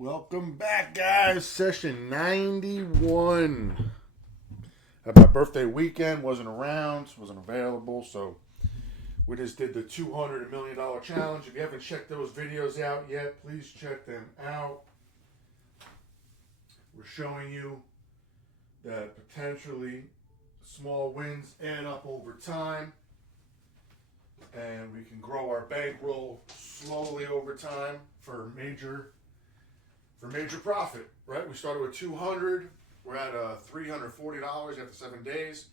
Welcome back, guys. Session 91. Had my birthday weekend, wasn't around, wasn't available, so we just did the $200 million challenge. If you haven't checked those videos out yet, please check them out. We're showing you that potentially small wins add up over time, and we can grow our bankroll slowly over time for major profit, right? We started with 200. We're at $340 after 7 days.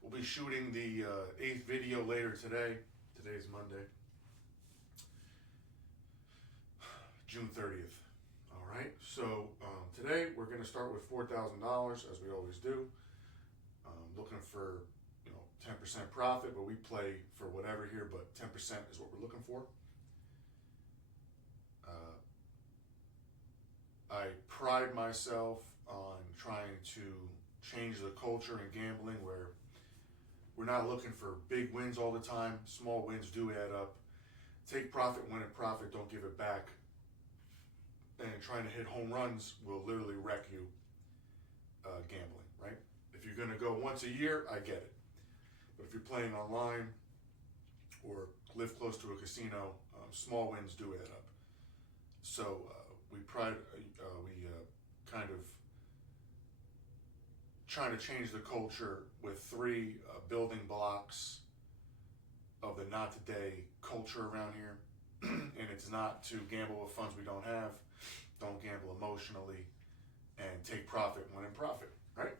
We'll be shooting the 8th video later today. Today's Monday, June 30th. All right. So today we're going to start with $4,000 as we always do. Looking for 10% profit, but we play for whatever here. But 10% is what we're looking for. I pride myself on trying to change the culture in gambling where we're not looking for big wins all the time. Small wins do add up. Take profit, win it profit, don't give it back. And trying to hit home runs will literally wreck you gambling, right? If you're going to go once a year, I get it. But if you're playing online or live close to a casino, small wins do add up. So we kind of trying to change the culture with 3 building blocks of the not today culture around here. And it's not to gamble with funds we don't have, don't gamble emotionally, and take profit when in profit, right?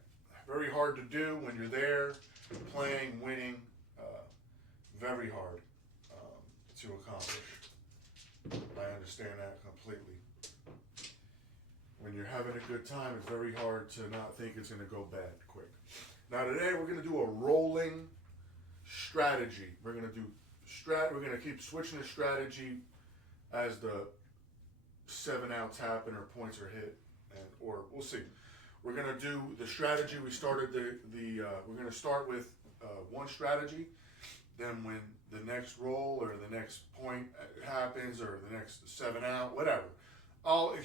Very hard to do when you're there, playing, winning, very hard to accomplish. I understand that completely. When you're having a good time, it's very hard to not think it's going to go bad quick. Now today we're going to do a rolling strategy. We're going to keep switching the strategy as the 7 outs happen or points are hit, or we'll see. We're going to do the strategy. We started we're going to start with one strategy. Then when the next roll or the next point happens or the next 7 out, whatever, I'll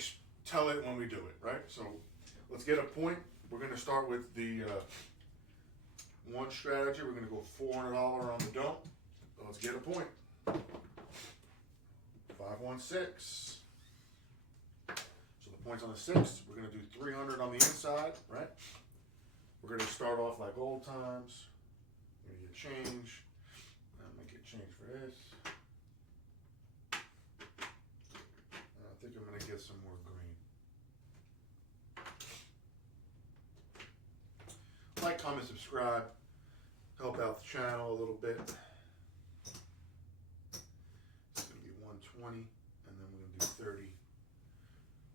tell it when we do it, right? So let's get a point. We're going to start with the one strategy. We're going to go $400 on the don't. Let's get a point. 516. So the point's on the 6. We're going to do 300 on the inside, right? We're going to start off like old times. We're going to get change. I'm going to get change for this. I think I'm going to get some more green. Like, comment, subscribe. Help out the channel a little bit. It's going to be 120, and then we're going to do 30.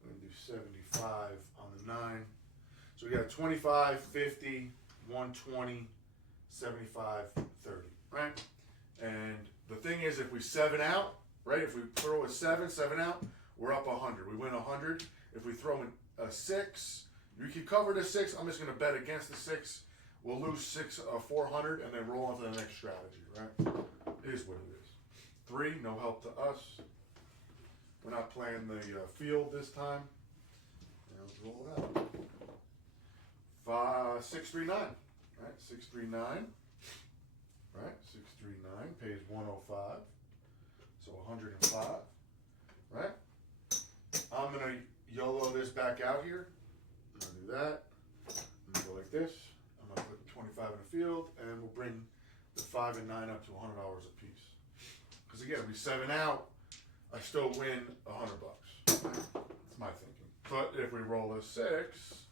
We're going to do 75 on the 9. So we got 25, 50, 120, 75, 30, right? And the thing is, if we 7 out, right? If we throw a 7 out, we're up 100. We win 100. If we throw in a 6, you can cover the 6. I'm just going to bet against the 6. We'll lose 400 and then roll on to the next strategy, right? It is what it is. 3, no help to us. We're not playing the field this time. Now let's roll it out. 639, right? 639, right? 639 pays 105, so 105, right? I'm gonna YOLO this back out here. I'm gonna do that. I'm gonna go like this. I'm gonna put the 25 in the field, and we'll bring the 5 and 9 up to $100 a piece. Because again, we 7 out, I still win $100. That's my thinking. But if we roll a 6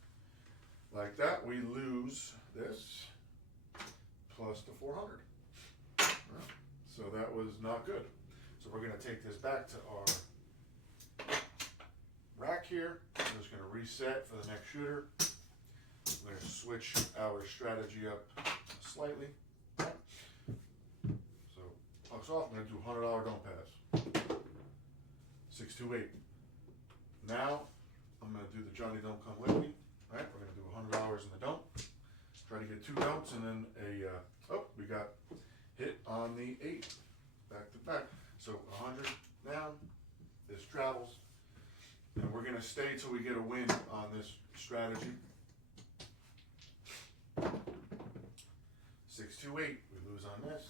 like that, we lose this plus the 400. So that was not good. So we're gonna take this back to our rack here. I'm just going to reset for the next shooter. I'm going to switch our strategy up slightly. So pucks off. I'm going to do $100 don't pass. 628. Now I'm going to do the Johnny Don't Come With Me. Right? We're going to do $100 in the don't. Try to get 2 don'ts and then we got hit on the 8. Back to back. So 100 down. This travels. And we're going gonna stay till we get a win on this strategy. 628, we lose on this.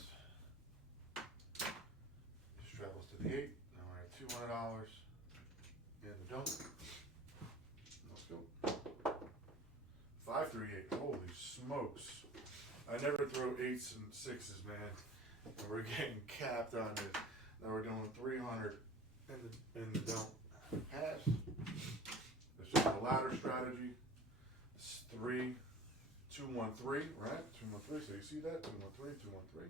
This travels to the 8. Now we're at $200 in the don't. Let's go. 538. Holy smokes! I never throw 8s and 6s, man. And we're getting capped on this. Now we're doing 300 in the don't. Pass. This is the ladder strategy. It's 3, 2, 1, 3, right? 2, 1, 3. So you see that? 2, 1, 3, 2, 1, 3.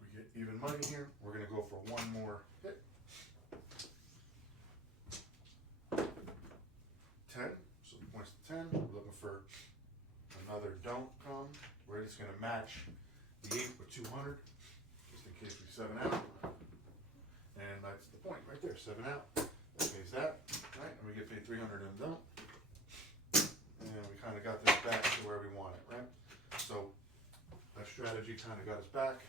We get even money here. We're gonna go for one more hit. 10. So the points to 10. We're looking for another don't come. We're just gonna match the 8 with 200, just in case we 7 out. And that's the point right there, 7 out. That pays that, right? And we get paid 300 in don't. And we kind of got this back to where we want it, right? So that strategy kind of got us back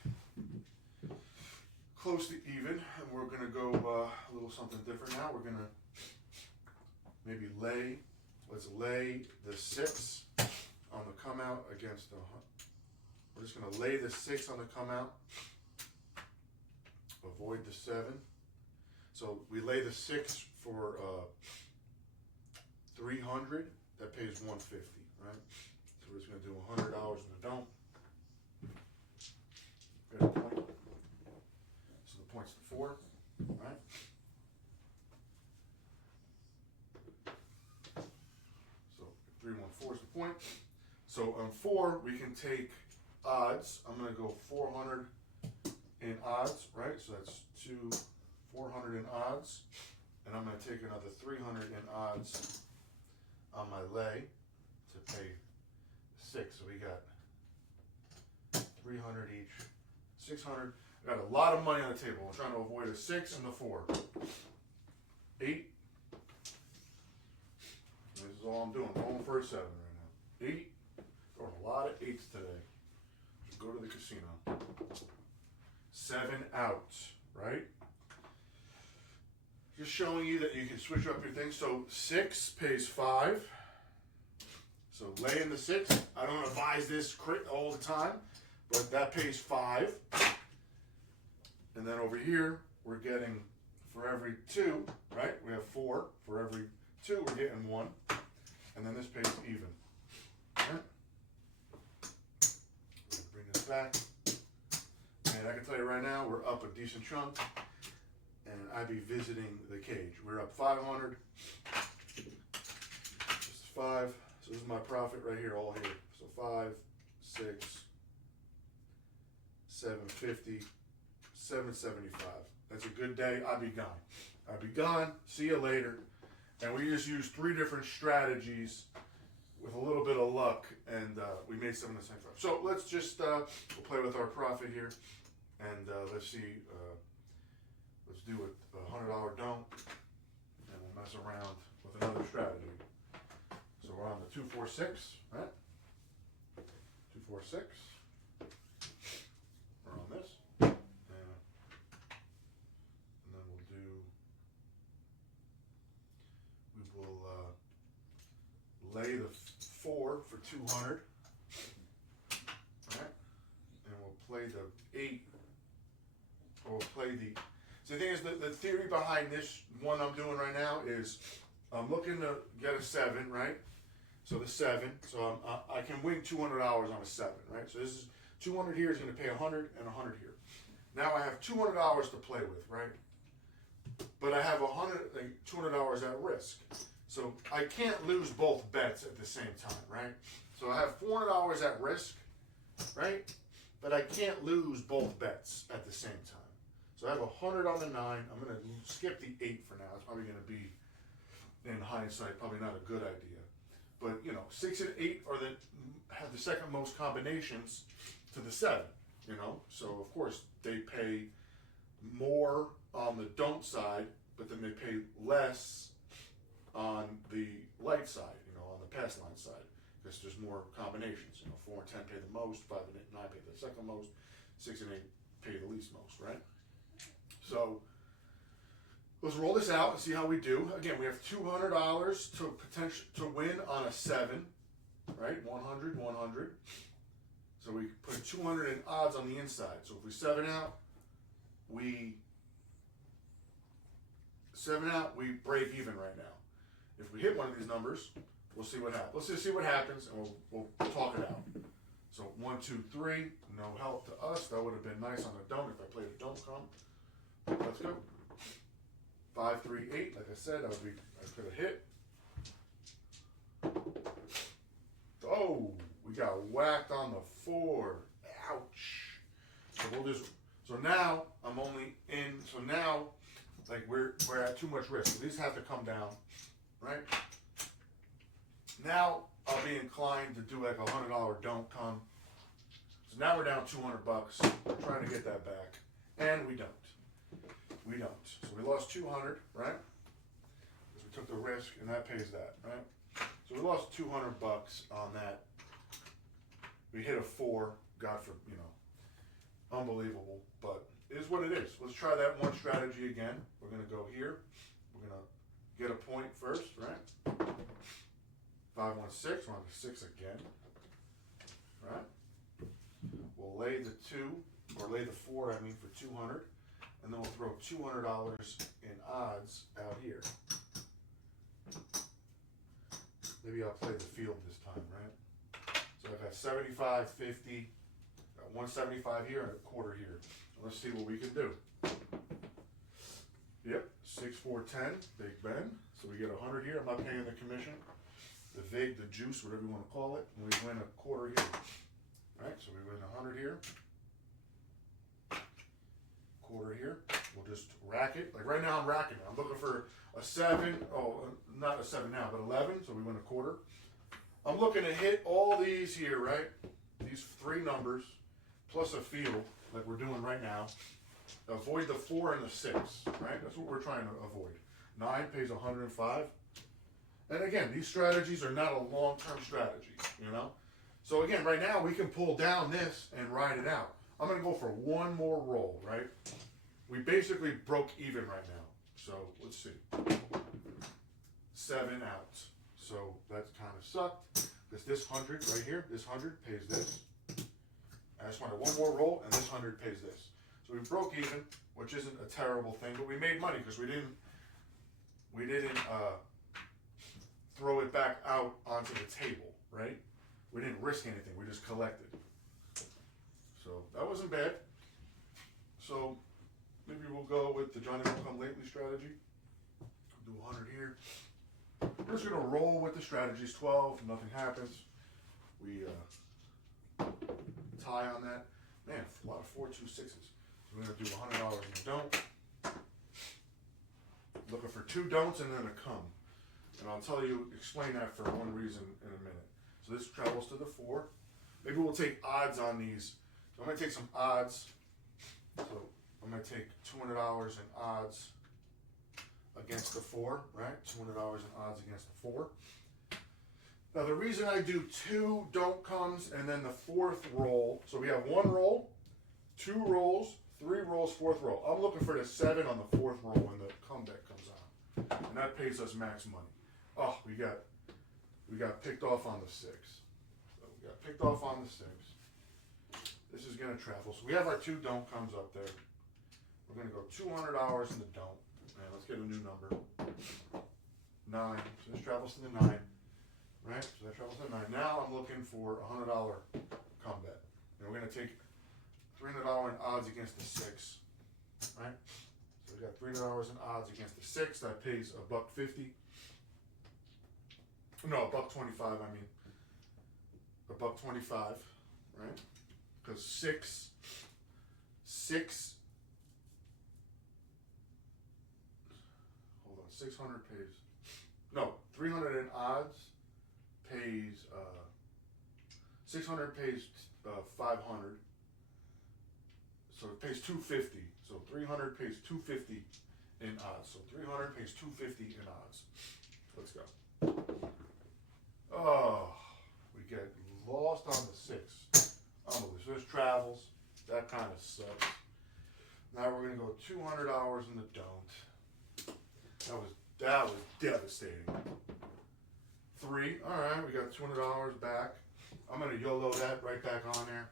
close to even. And we're going to go a little something different now. We're going to maybe let's lay the 6 on the come out against the, we're just going to lay the 6 on the come out. Avoid the 7. So we lay the 6 for 300. That pays 150, right? So we're just gonna do $100 in the don't. Got a point. So the point's to 4, right? So 314 is the point. So on 4 we can take odds. I'm gonna go 400 in odds, right? So that's 400 in odds, and I'm going to take another 300 in odds on my lay to pay 6. So we got 300 each, 600. I got a lot of money on the table. I'm trying to avoid a 6 and a 4. 8. This is all I'm doing. Going for a 7 right now. 8. Throwing a lot of 8s today. Just go to the casino. 7 out, right? Just showing you that you can switch up your things. So 6 pays 5. So lay in the 6. I don't advise this crit all the time, but that pays 5. And then over here, we're getting for every 2, right? We have 4. For every 2, we're getting 1. And then this pays even. All right? We're gonna bring this back. And I can tell you right now, we're up a decent chunk, and I'd be visiting the cage. We're up 500. This is 5. So this is my profit right here, all here. So 5, 6, 750, 775. That's a good day. I'll be gone. I'll be gone. See you later. And we just used 3 different strategies with a little bit of luck, and we made some of the same stuff. So let's just we'll play with our profit here. And let's see, let's do a $100 don't, and we'll mess around with another strategy. So we're on the 246, right? 246. We're on this, and then we will lay the 4 for 200, right? And we'll play the 8. We'll play the. So the thing is, the theory behind this one I'm doing right now is I'm looking to get a 7, right? So the 7. So I can win $200 on a 7, right? So this is 200 here is going to pay 100 and 100 here. Now I have $200 to play with, right? But I have $200 at risk. So I can't lose both bets at the same time, right? So I have $400 at risk, right? But I can't lose both bets at the same time. So I have 100 on the 9. I'm going to skip the 8 for now. It's probably going to be, in hindsight, probably not a good idea. But, 6 and 8 have the second most combinations to the 7, So, of course, they pay more on the don't side, but then they pay less on the light side, on the pass line side. Because there's more combinations. 4 and 10 pay the most, 5 and 9 pay the second most, 6 and 8 pay the least most, right? So Let's roll this out and see how we do. Again, we have $200 to win on a 7, right? 100, 100. So we put 200 in odds on the inside. So if we 7 out, we break even right now. If we hit one of these numbers, we'll see what happens. Let's just see what happens, and we'll talk it out. So 1, 2, 3, no help to us. That would have been nice on the don't if I played a don't come. Let's go. 5, 3, 8. Like I said, I could have hit. Oh, we got whacked on the 4. Ouch. So now I'm only in. So now, like we're at too much risk. So these have to come down, right? Now I'll be inclined to do like a $100 don't come. So now we're down $200. We're trying to get that back, and we don't. We don't. So we lost 200, right? Because we took the risk, and that pays that, right? So we lost $200 on that. We hit a 4, God for, unbelievable, but it is what it is. Let's try that one strategy again. We're going to go here. We're going to get a point first, right? 5, 1, 6. We're on the 6 again, right? We'll lay the 2, or lay the 4, I mean, for 200. And then we'll throw $200 in odds out here. Maybe I'll play the field this time, right? So I've got 75, 50, got 175 here and a quarter here. Let's see what we can do. Yep, 6, 4, 10, Big Ben. So we get 100 here. I'm not paying the commission, the vig, the juice, whatever you want to call it. And we win a quarter here. All right, so we win 100 here. Quarter here. We'll just rack it. Like right now I'm racking it. I'm looking for a 7. Oh, not a 7 now, but 11. So we win a quarter. I'm looking to hit all these here, right? These 3 numbers plus a field like we're doing right now. Avoid the 4 and the 6, right? That's what we're trying to avoid. 9 pays 105. And again, these strategies are not a long-term strategy, So again, right now we can pull down this and ride it out. I'm going to go for one more roll, right? We basically broke even right now. So let's see. 7 out. So that kind of sucked. Because this 100 right here, this 100 pays this. I just wanted one more roll, and this 100 pays this. So we broke even, which isn't a terrible thing, but we made money because we didn't throw it back out onto the table, right? We didn't risk anything. We just collected. So that wasn't bad. So maybe we'll go with the Johnny Won't Come Lately strategy. Do 100 here. We're just going to roll with the strategies. 12, nothing happens. We tie on that. Man, a lot of 4, 2, 6s. So we're going to do $100 in the don't. Looking for 2 don'ts and then a come. And I'll explain that for one reason in a minute. So this travels to the 4. Maybe we'll take odds on these. So I'm going to take some odds. So I'm going to take $200 in odds against the 4, right? $200 in odds against the 4. Now the reason I do 2 don't comes and then the 4th roll, so we have 1 roll, 2 rolls, 3 rolls, 4th roll. I'm looking for the 7 on the 4th roll when the comeback comes on. And that pays us max money. Oh, we got picked off on the 6. So we got picked off on the 6. This is going to travel. So we have our 2 don't comes up there. We're going to go $200 in the don't. And let's get a new number. 9. So this travels to the 9. Right? So that travels to 9. Now I'm looking for a $100 comeback. And we're going to take $300 in odds against the 6. Right? So we got $300 in odds against the 6. That pays $1.50. No, $1.25. I mean, $1.25. Right? Because 6. Hold on. 600 pays. No, 300 in odds pays 600 pays 500, so it pays 250. So 300 pays 250 in odds. So 300 pays 250 in odds. Let's go. Oh, we get lost on the 6. Unbelievable. So this travels. That kind of sucks. Now we're gonna go $200 in the don't. That was devastating. 3. All right, we got $200 back. I'm gonna YOLO that right back on there.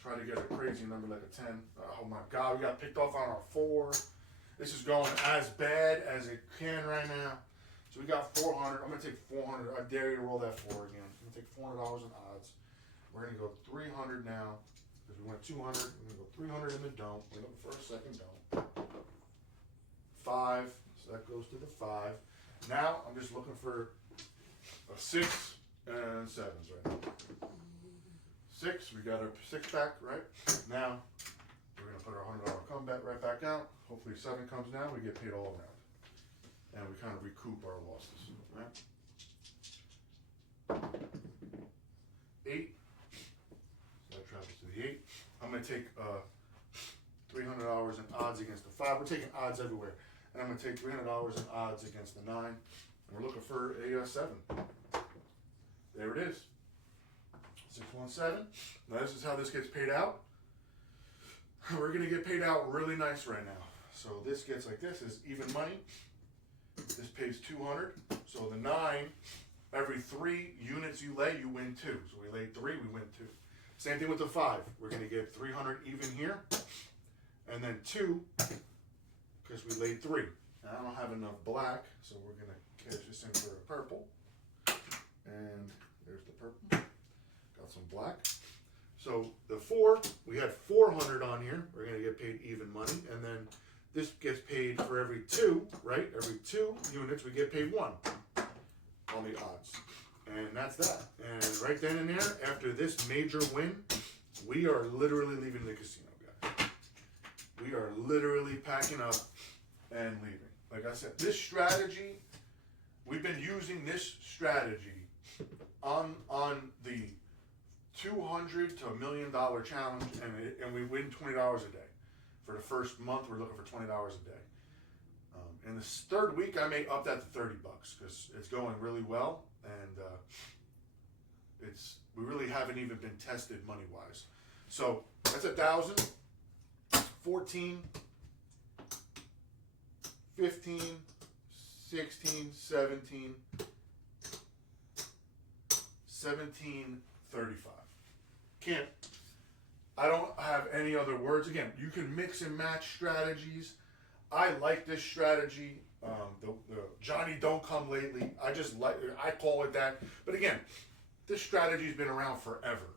Try to get a crazy number like a 10. Oh my God, we got picked off on our 4. This is going as bad as it can right now. So we got 400. I'm gonna take 400. I dare you to roll that 4 again. I'm gonna take $400 in odds. We're gonna go 300 now because we went 200. We're gonna go 300 in the don't. We're looking for a second don't. 5. So that goes to the 5. Now I'm just looking for a 6 and 7s right now. 6. We got our 6 back right now. We're gonna put our $100 comeback right back out. Hopefully 7 comes down. We get paid all around. And we kind of recoup our losses, right? 8. So that travels to the 8. I'm going to take $300 in odds against the 5. We're taking odds everywhere. And I'm going to take $300 in odds against the 9. And we're looking for a 7. There it is. 617. Now this is how this gets paid out. We're going to get paid out really nice right now. So this gets like this is even money. This pays 200. So the 9, every 3 units you lay, you win 2. So we laid 3, we win 2. Same thing with the 5. We're going to get 300 even here. And then 2, because we laid 3. Now I don't have enough black, so we're going to cash this in for a purple. And there's the purple. Got some black. So the 4, we had 400 on here. We're going to get paid even money. And then this gets paid for every 2, right? Every 2 units, we get paid 1 on the odds. And that's that. And right then and there, after this major win, we are literally leaving the casino, guys. We are literally packing up and leaving. Like I said, this strategy, we've been using this strategy on the $200 to $1 million challenge, and we win $20 a day. For the first month, we're looking for $20 a day. In the 3rd week, I may up that to $30 because it's going really well, and we really haven't even been tested money wise. So that's 1,000, 14, 15, 16, 17, 17, 35. I don't have any other words. Again, you can mix and match strategies. I like this strategy. The Johnny Don't Come Lately. I call it that. But again, this strategy's been around forever.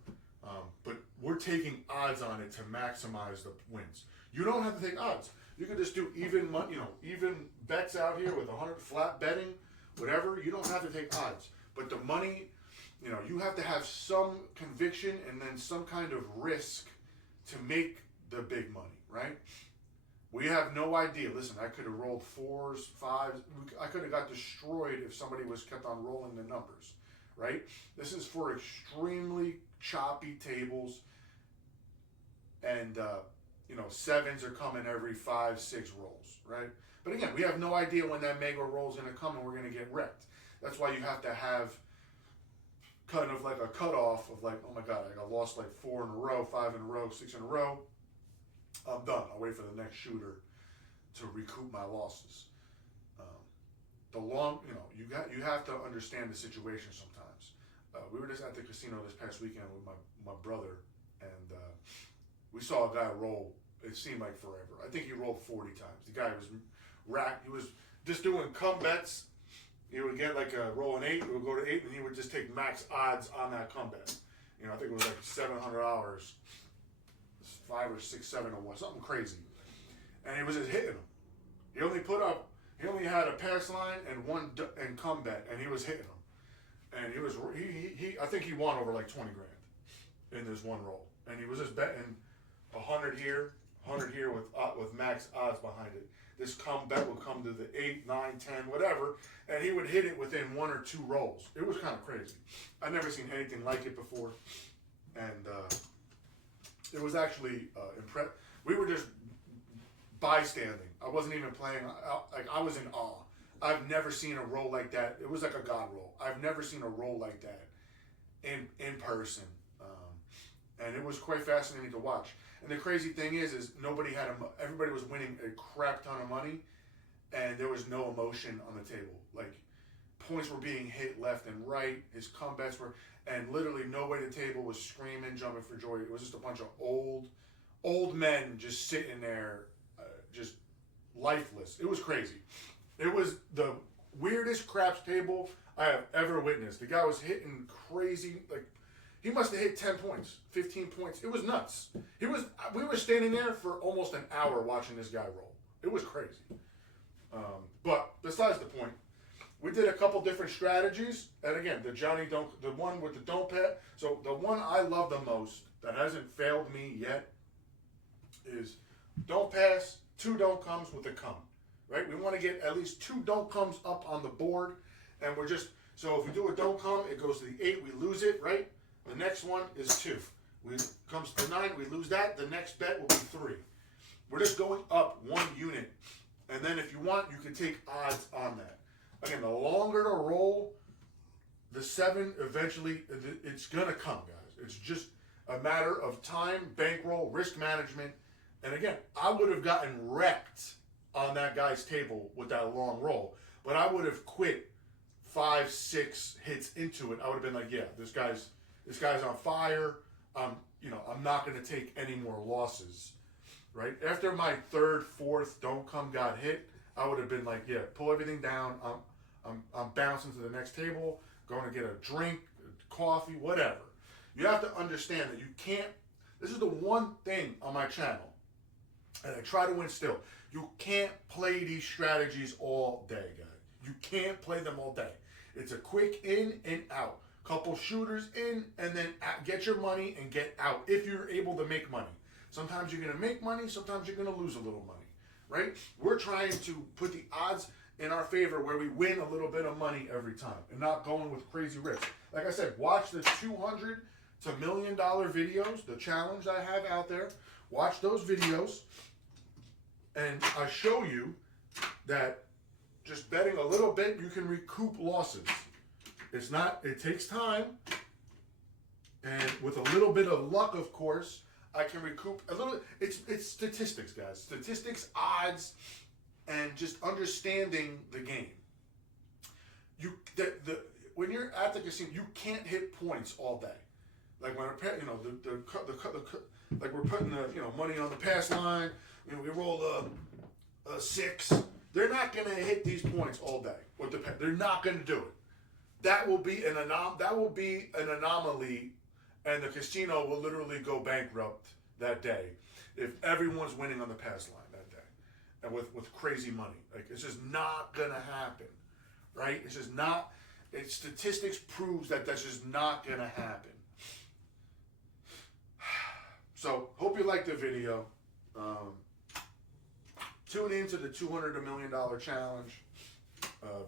But we're taking odds on it to maximize the wins. You don't have to take odds. You can just do even money, even bets out here with 100 flat betting, whatever. You don't have to take odds. But the money, you have to have some conviction and then some kind of risk to make the big money, right? We have no idea. Listen, I could have rolled 4s, 5s. I could have got destroyed if somebody was kept on rolling the numbers, right? This is for extremely choppy tables, and 7s are coming every 5, 6 rolls, right? But again, we have no idea when that mega roll is going to come and we're going to get wrecked. That's why you have to have kind of like a cutoff of like, oh my God, I lost like 4 in a row, 5 in a row, 6 in a row. I'm done. I'll wait for the next shooter to recoup my losses. You have to understand the situation sometimes. We were just at the casino this past weekend with my brother, and we saw a guy roll. It seemed like forever. I think he rolled 40 times. The guy was racked. He was just doing come bets. He would get like a roll an 8, it would go to 8, and he would just take max odds on that come bet. I think it was like $700, 5 or 6, 7 or 1, something crazy. And he was just hitting them. He only had a pass line and 1 and come bet, and he was hitting them. And I think he won over like 20 grand in this one roll. And he was just betting 100 here with max odds behind it. This come bet would come to the 8, 9, 10, whatever, and he would hit it within 1 or 2 rolls. It was kind of crazy. I've never seen anything like it before, and it was actually impressive. We were just bystanding. I wasn't even playing. I was in awe. I've never seen a roll like that. It was like a god roll. I've never seen a roll like that in person, and it was quite fascinating to watch. And the crazy thing is nobody had everybody was winning a crap ton of money, and there was no emotion on the table. Like, points were being hit left and right. His comebacks were, and literally nobody at the table was screaming, jumping for joy. It was just a bunch of old men just sitting there, just lifeless. It was crazy. It was the weirdest craps table I have ever witnessed. The guy was hitting crazy, like, he must have hit 10 points, 15 points. It was nuts. We were standing there for almost an hour watching this guy roll. It was crazy. But besides the point, we did a couple different strategies. And again, the one with the don't pass. So the one I love the most that hasn't failed me yet is don't pass, 2 don't comes with a come. Right? We want to get at least 2 don't comes up on the board. And so if we do a don't come, it goes to the 8, we lose it, right? The next one is 2. Comes to 9, we lose that. The next bet will be 3. We're just going up 1 unit. And then if you want, you can take odds on that. Again, the longer the roll, the 7 eventually, it's going to come, guys. It's just a matter of time, bankroll, risk management. And again, I would have gotten wrecked on that guy's table with that long roll. But I would have quit 5, 6 hits into it. I would have been like, yeah, this guy's on fire. I'm not going to take any more losses. Right? After my 3rd, 4th don't come got hit, I would have been like, yeah, pull everything down. I'm bouncing to the next table, going to get a drink, coffee, whatever. You have to understand that you can't. This is the one thing on my channel, and I try to instill. You can't play these strategies all day, guys. You can't play them all day. It's a quick in and out. Couple shooters in, and then get your money and get out if you're able to make money. Sometimes you're going to make money, sometimes you're going to lose a little money, right? We're trying to put the odds in our favor where we win a little bit of money every time and not going with crazy risk. Like I said, watch the $200 to $1 million videos, the challenge I have out there. Watch those videos, and I show you that just betting a little bit, you can recoup losses. It takes time, and with a little bit of luck, of course, I can recoup a little. It's statistics, guys. Statistics, odds, and just understanding the game. When you're at the casino, you can't hit points all day. Like when like we're putting the money on the pass line. We roll a 6. They're not going to hit these points all day. They're not going to do it. That will be an anomaly. And the casino will literally go bankrupt that day if everyone's winning on the pass line that day, and with crazy money. Like, it's just not gonna happen, right? It's just not. Statistics proves that that's just not gonna happen. So hope you liked the video. Tune into the $200 to $1 million challenge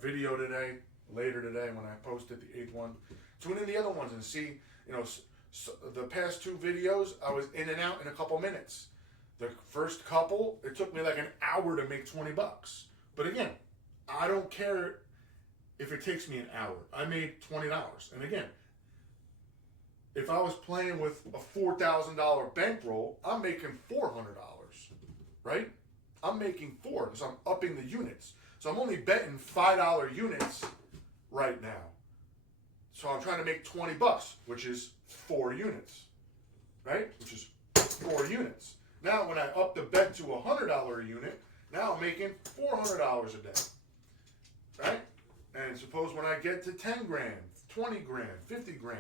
video later today when I posted the 8th one. Tune in the other ones and see. So the past 2 videos, I was in and out in a couple minutes. The first couple, it took me like an hour to make $20. But again, I don't care if it takes me an hour. I made $20. And again, if I was playing with a $4,000 bankroll, I'm making $400, right? I'm making 4 because I'm upping the units. So I'm only betting $5 units right now. So I'm trying to make $20, which is 4 units, right? Which is 4 units. Now, when I up the bet to $100 a unit, now I'm making $400 a day, right? And suppose when I get to 10 grand, 20 grand, 50 grand,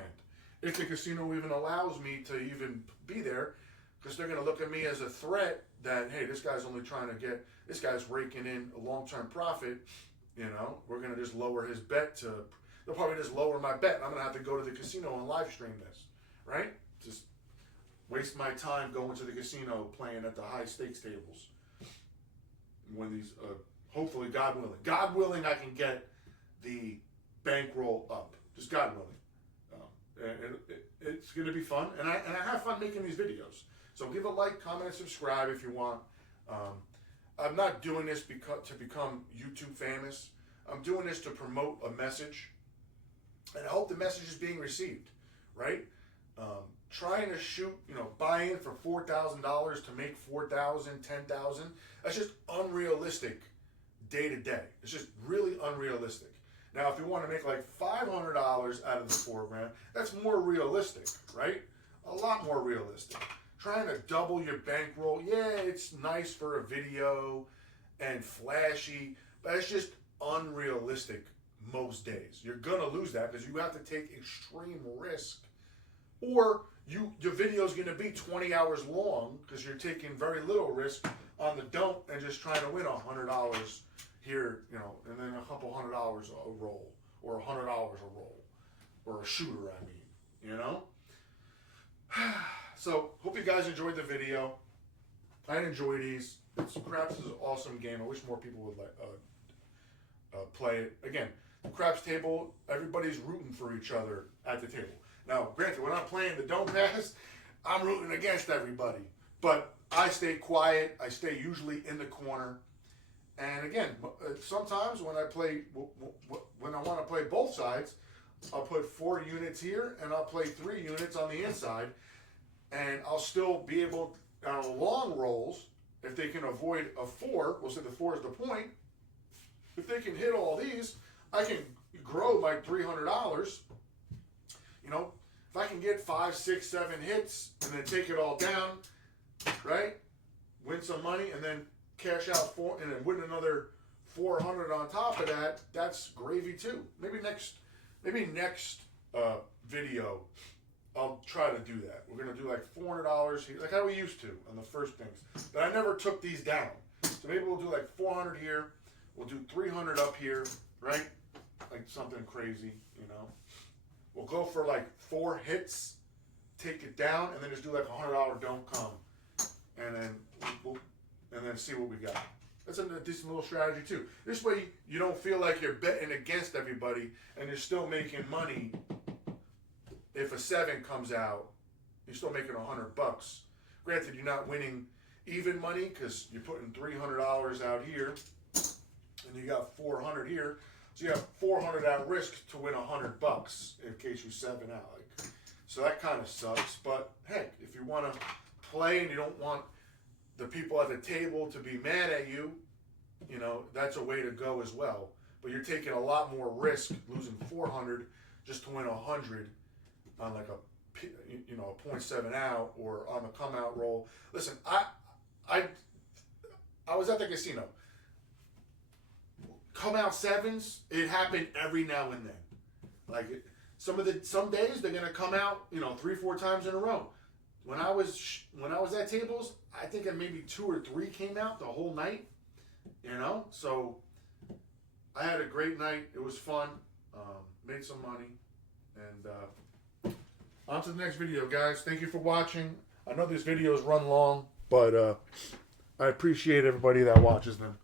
if the casino even allows me to even be there, because they're going to look at me as a threat that, hey, this guy's this guy's raking in a long-term profit, we're going to just lower his bet they'll probably just lower my bet. I'm going to have to go to the casino and live stream this, right? Just waste my time going to the casino playing at the high stakes tables. When these, hopefully, God willing, I can get the bankroll up. Just God willing. It's going to be fun, and I have fun making these videos. So give a like, comment, and subscribe if you want. I'm not doing this to become YouTube famous. I'm doing this to promote a message, and I hope the message is being received, right? Trying to shoot, buy in for $4,000 to make $4,000, $10,000. That's just unrealistic day to day. It's just really unrealistic. Now, if you want to make like $500 out of the $4 grand, that's more realistic, right? A lot more realistic. Trying to double your bankroll, yeah, it's nice for a video and flashy, but it's just unrealistic most days. You're gonna lose that because you have to take extreme risk, or your video is gonna be 20 hours long because you're taking very little risk on the don't and just trying to win $100 here, you know, and then a couple $100 a roll, or $100 a roll, or a shooter. I mean, you know. So hope you guys enjoyed the video. I enjoy these. Craps is an awesome game. I wish more people would like play it. Again, the craps table, everybody's rooting for each other at the table. Now, granted, when I'm playing the don't pass, I'm rooting against everybody. But I stay quiet. I stay usually in the corner. And again, sometimes when I play, when I want to play both sides, I'll put 4 units here and I'll play 3 units on the inside. And I'll still be able, on long rolls, if they can avoid a 4, we'll say the 4 is the point. If they can hit all these, I can grow my $300. You know, if I can get 5, 6, 7 hits and then take it all down, right? Win some money and then cash out 4 and then win another 400 on top of that. That's gravy too. Maybe next video, I'll try to do that. We're gonna do like $400 here, like how we used to on the first things. But I never took these down. So maybe we'll do like 400 here. We'll do 300 up here, right? Like something crazy, you know. We'll go for like 4 hits, take it down, and then just do like $100 don't come, and then see what we got. That's a decent little strategy too. This way you don't feel like you're betting against everybody, and you're still making money. If a 7 comes out, you're still making $100. Granted, you're not winning even money because you're putting $300 out here, and you got 400 here. So you have 400 at risk to win $100 in case you 7 out. Like, so that kind of sucks. But heck, if you want to play and you don't want the people at the table to be mad at you, you know, that's a way to go as well. But you're taking a lot more risk losing 400 just to win 100 on like a, you know, a 0.7 out or on the come out roll. Listen, I was at the casino. Come out 7s, it happened every now and then. Like some days they're gonna come out, you know, 3-4 times in a row. When I was at tables, I think maybe 2 or 3 came out the whole night. You know, so I had a great night. It was fun. Made some money, and on to the next video, guys. Thank you for watching. I know these videos run long, but I appreciate everybody that watches them.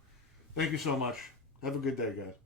Thank you so much. Have a good day, guys.